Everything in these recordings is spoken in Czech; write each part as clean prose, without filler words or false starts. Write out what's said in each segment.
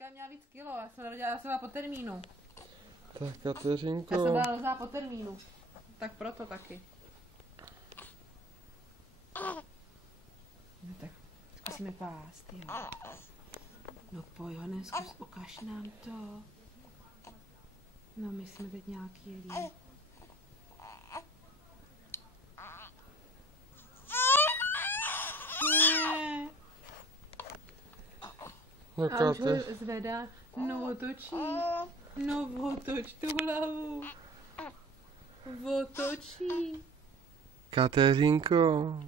jaká měla víc kilo, já jsem byla po termínu. Tak Kateřinko. Já jsem byla rozá po termínu. Tak proto taky. No tak zkusíme pást, jo. No pojď, honem, zkus, ukaž nám to. No my jsme teď nějaký jelí. No A už ho zvedá, no otočí. No otoč tu hlavu. Otočí. Kateřinko.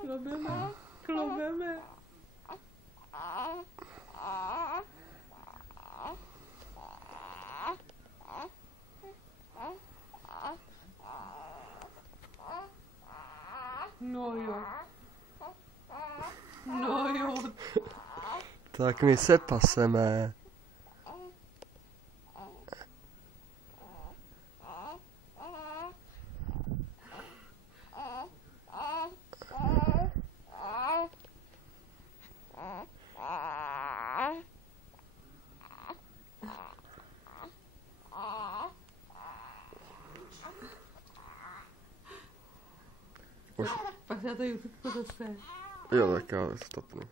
Klobeme, klobeme. No jo. No jo. Tak my se paseme. Pak se na to YouTube zase. Jo, tak já stopnu.